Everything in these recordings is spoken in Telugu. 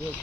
పుదీనా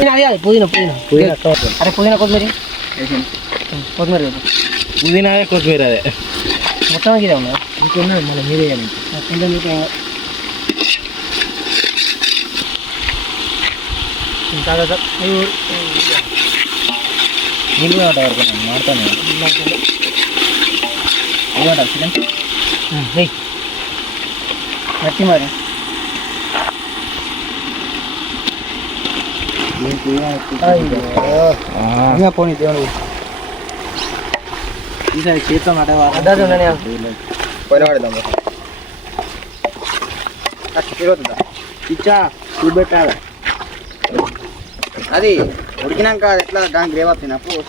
కొద్దిగా పుదీనా పుదీనా అరే పుదీనా కొత్తిమీర కొత్తిమీర పుదీనా కొత్తిమీర అదే మొత్తం ఇదే ఉన్నది ఇంకున్నది మళ్ళీ మీరే కొంచెం మీకు ఇంకా నీళ్ళు కూడా ఉంటాయి మాడతాను ఏమంటారు చికెన్ మట్టి మరి పోనీ దేవుడు ఈసారి చేతితో పోయినవాడదాం ఇచ్చా చూపెట్టాలి అది ఉడికినాక ఎట్లా దానికి గ్రేవ్ అవుతున్నప్పుడు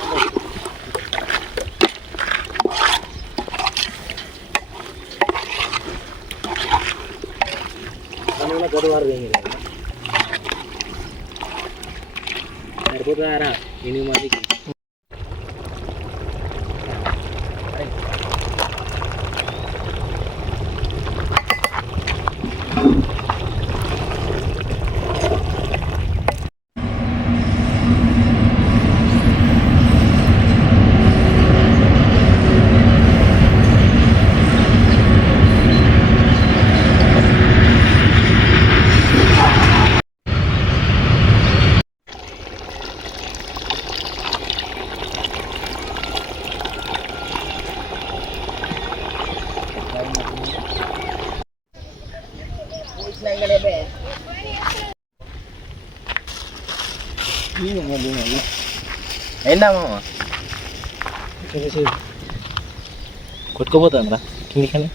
సరిపోతుందారా 8 మందికి ఏంటా మామ కొట్టుకోపోతుందిరా కిందికని